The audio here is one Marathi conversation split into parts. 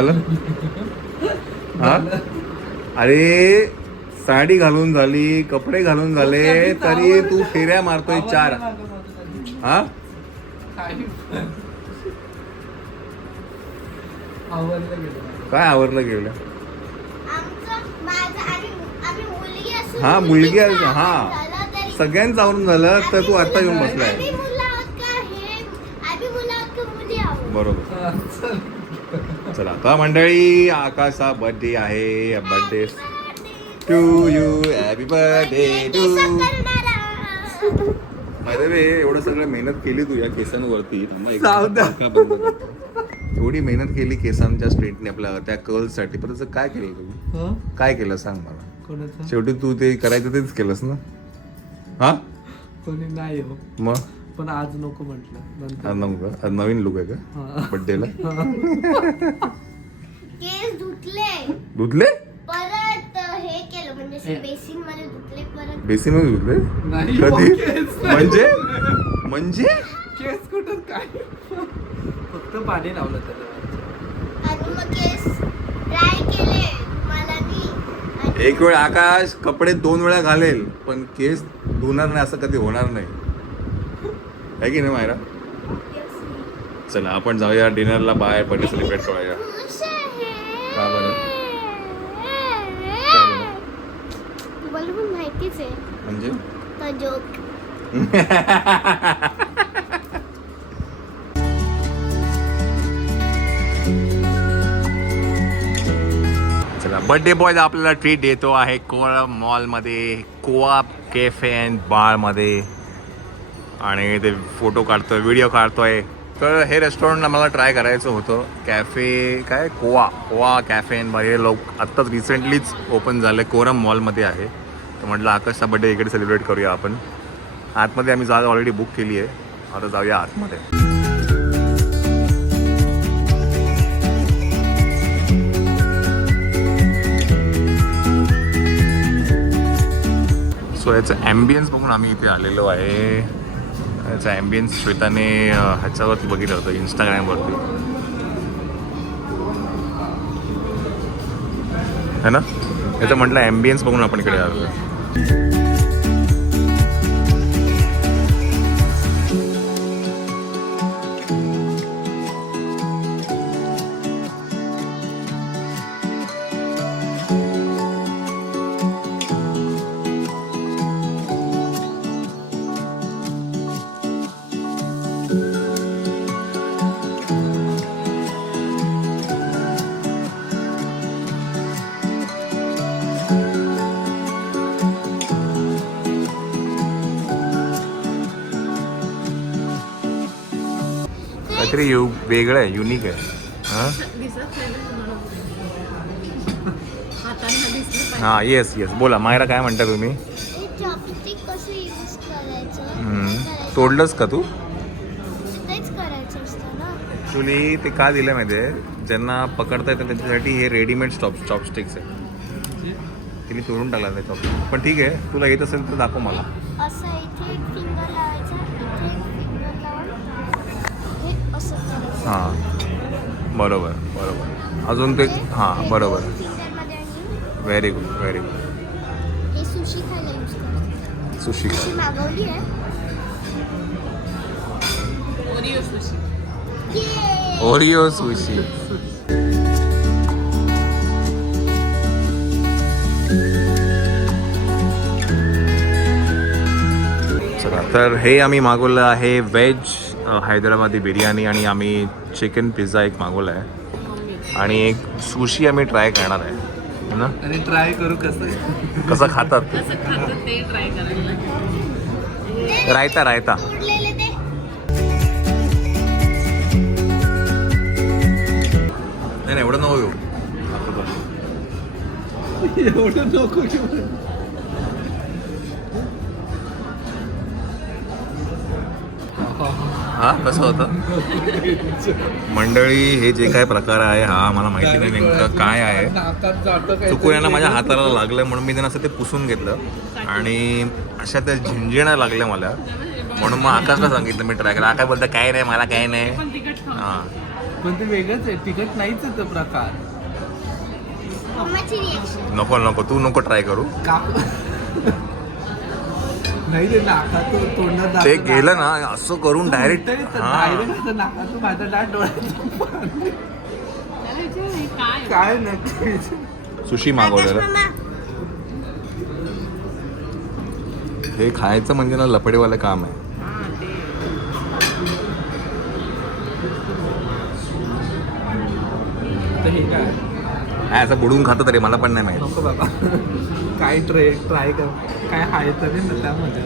झालं हा अरे साडी घालून झाली, कपडे घालून झाले, तरी तू फेऱ्या मारतोय 4. हा काय आवरलं गेलं? हा मुलगी हा सगळ्यांचं आवरून झालं तर तू आता येऊन बसलाय. बरोबर. चला आता मंडळी, आकाशचा बर्थडे आहे. Birthday to you, happy birthday to. अरे रे, एवढं सगळं मेहनत केली तू या केसांवरती. एवढी मेहनत केली केसांच्या स्ट्रेटने, आपल्या त्या कर्ल्स साठी, पण त्याचं काय केलं तुम्ही? काय केलं सांग मला. शेवटी तू ते करायचं तेच केलंस ना. हा कोणी नाही हो, मग पण आज नको म्हटलं. आज नको का? आज नवीन लुक आहे का बर्थडेला? केस धुतले धुतले परत हे केलं, म्हणजे बेसिन मध्ये धुतले परत. बेसिन मध्ये धुतले? नाही कधी? म्हणजे केस कुठं काय, फक्त पाणी लावलं त्याला आणि मग केस ड्राय केले मला मी. एक वेळ आकाश कपडे 2 वेळा घालेल, पण केस धुणार नाही असं कधी होणार नाही, आहे की नाही मायरा? चला आपण जाऊया डिनरला, बाहेर बर्थडे सेलिब्रेट करूया. का बरं? मला पण माहितीच आहे म्हणजे तो जोक. चला बर्थडे बॉय आपल्याला ट्रीट देतो आहे कोआ मॉलमध्ये, कोआ कॅफे अँड बारमध्ये, आणि ते फोटो काढतोय, व्हिडिओ काढतोय. तर हे रेस्टॉरंट आम्हाला ट्राय करायचं होतं. कॅफे काय कोआ कॅफे अँड बार, हे लोक आत्ताच रिसेंटलीच ओपन झालं, कोरम मॉलमध्ये आहे. तर म्हटलं आकाशचा बर्थडे इकडे सेलिब्रेट करूया आपण. आतमध्ये आम्ही जागा ऑलरेडी बुक केली आहे, आता जाऊया आतमध्ये. सो याचं ॲम्बियन्स बघून आम्ही इथे आलेलो आहे. याचा ॲम्बियन्स श्वेताने ह्याच्यावरती बघितलं होतं, इंस्टाग्रामवरती, है ना. याचं म्हटलं ॲम्बियन्स बघून आपण इकडे आलो. काहीतरी वेगळं आहे, युनिक आहे. हां येस बोला मायरा, काय म्हणता तुम्ही? चॉपस्टिक कसं यूज करायचं? तोडलंस का तू? तेच करायचं असतं ना. ॲक्च्युली ते का दिलं माहिती आहे, ज्यांना पकडता येतं त्यांच्यासाठी हे रेडीमेड चॉपस्टिक्स आहे. तिने तोडून टाकला ते चॉपस्टिक, पण ठीक आहे, तुला येत असेल तर दाखव मला. असं इथे एक फिंगर लावायचा, इथे एक फिंगर लावून हे असं करायचं. हां बरोबर. अजून ते हां बरोबर. फिंगरमध्ये आणि व्हेरी गुड. हे सुशी खायला यूज करतात. सुशी मागवली आहे. Oreo sushi. चला तर हे आम्ही मागवलं आहे व्हेज हैदराबादी बिर्याणी, आणि आम्ही चिकन पिझ्झा एक मागवला आहे, आणि एक सुशी आम्ही ट्राय करणार आहे ना. आणि ट्राय करू कसं खातात ते ट्राय करायला. रायता उरलेले ते नाही एवढं नको घेऊ. एवढं नको घेऊ. हा कसं होतं मंडळी, हे जे काय प्रकार आहे हा मला माहिती नाही नेमकं काय आहे. चुकून यांना माझ्या हाताला लागलं म्हणून मी त्यांना असं ते पुसून घेतलं, आणि अशा त्या झिंजिण्या लागल्या मला, म्हणून मग आकाशला सांगितलं मी ट्राय करा. आकाश बोलतं काय नाही, मला काय नाही. हां पण ते वेगळंच आहे, तिखट नाहीच आहे तो प्रकार. मम्माची रिॲक्शन. नको नको तू नको ट्राय करू. का नाही रे, नाकात तोंडात ते गेलं ना असं करून डायरेक्ट डायरेक्ट आता नाकात माझा डाट डोळ्यात काय काय नक्की. सुशी मागवलेलं. मामा हे खायचं म्हणजे ना लपडेवालं काम आहे. हा ते आता हे काय काय असं बुडून खातं तरी मला पण नाही माहिती. नको बाबा. काय ट्राय कर, काय आहे तरी ना त्यामध्ये.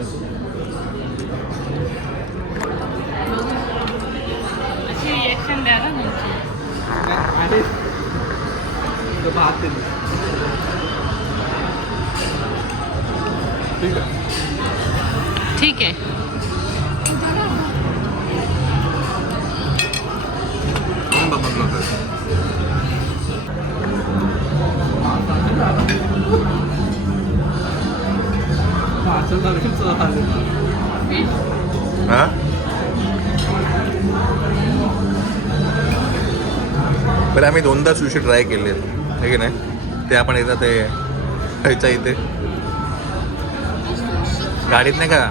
अशी रिएक्शन द्या ना तुमची. अरे तो भात आहे. ठीक आहे. ठीक आहे. भातासारखंच झालं. हा बरं आम्ही 2दा सुशी ट्राय केले आहे की नाही. ते आपण एकदा ते खायच्या इथे गाडीत नाही का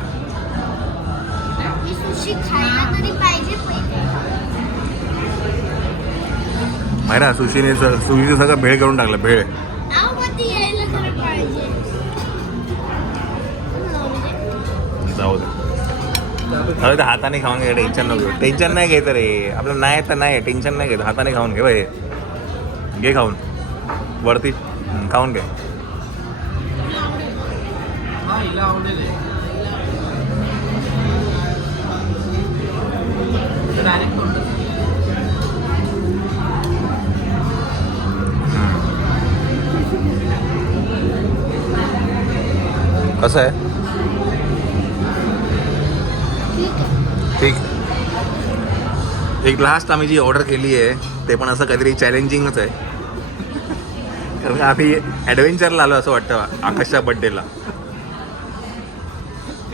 मी सुशी खायला तरी पाहिजे पहिले. माहिती ना सुशीने सुशीचं सगळं भेळ करून टाकलं. भेळ आव मग ती यायला तरी पाहिजे. जाऊ दे. खरं तर हाताने खाऊन घे. टेन्शन नको. टेन्शन नाही घ्यायचं रे. आपलं नाही तर नाही. टेन्शन नाही घ्यायचं. हाताने खाऊन घे बाई. घे खाऊन वरती खाऊन घे. हा हिला आवडेल. डायरेक्ट तोंडात. कसं आहे ठीक. एक लास्ट आम्ही जी ऑर्डर केली आहे ते पण असं काहीतरी चॅलेंजिंगच आहे. कारण का आम्ही ॲडव्हेंचरला आलो असं वाटतं आकाशच्या बड्डेला.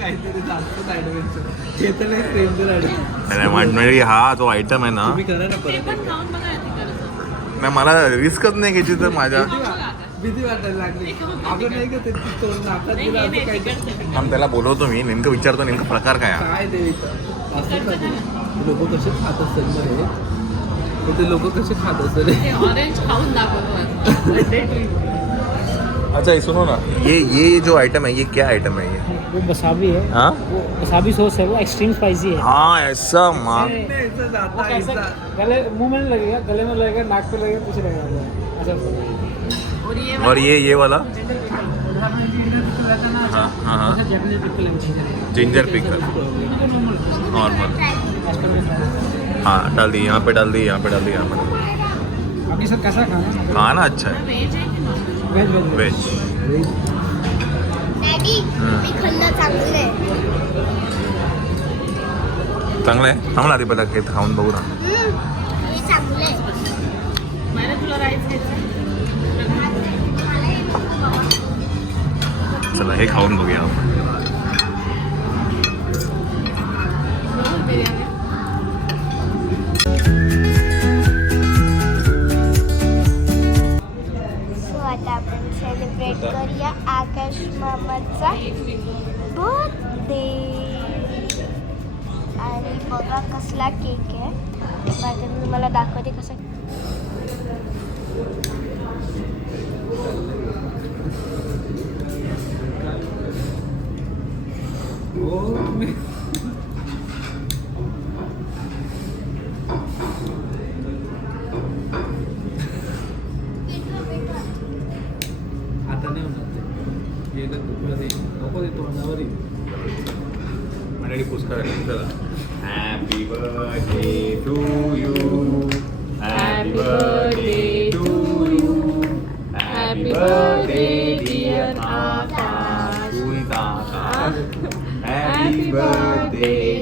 काहीतरी जास्तच ॲडव्हेंचर. हे तर नाही स्ट्रेंजर ॲडव्हेंचर. नाही म्हणजे हा जो आयटम आहे ना तुम्ही करा ना ते परत पण एकदा. खाऊन बघा आधी करत. नाही मला रिस्कच नाही घ्यायची तर माझ्या. भीती वाटायला लागली. आपण नाही का ते तोंड नाकात नाही गेलं हे असं नाही काहीतरी. तिकडचं. आम्ही त्याला बोलवतो. मी नेमकं विचारतो नेमकं प्रकार काय आहे. काय ते असं लोक कसे खात असतात बरे. ते लोक कसे खात असतात रे. ते ऑरेंज खाऊन दाखवतो. अच्छा ये सुनो ना ये जो आइटम है ये क्या आइटम है ये. वो वसाबी है। हाँ वो वसाबी सॉस है, वो एक्सट्रीम स्पाइसी है। हाँ ऐसा माँ ऐसा वो जाता कैसे ऐसा. गले मुंह में नहीं लगेगा, गले में लगेगा, नाक पे लगेगा, कुछ लगेगा ऐसा। और ये और ये वाला हाँ हाँ हाँ हाँ जैपनीज पिकल है, जिंजर पिकल नॉर्मल. हाँ डाल दी यहाँ पे डाल दी यहाँ पे डाल दी यहाँ पे. अभी सर कैसा खाना? खाना अच्छा है. वेज आहे की non veg veg veg. Daddy मी खाल्लं चांगलं आहे. चांगलं आहे. थांबला आधी पहिला हे खाऊन बघू ना. हे चांगलं आहे. मला तुला राईस घ्यायचं. चला हे खाऊन बघूया आपण. बिर्याणी सो आता आपण सेलिब्रेट करूया आकाश मामाचा बर्थडे. आणि बघा कसला केक आहे. माझ्या मी तुम्हाला दाखवते कसा. हो मी आता नाही होणार ते. गेलं मध्ये नको ते तोंडावर येईल. मंडळी पुष्कळ चला. Happy birthday to you. Happy birthday to you. Happy birthday dear Akash. Happy birthday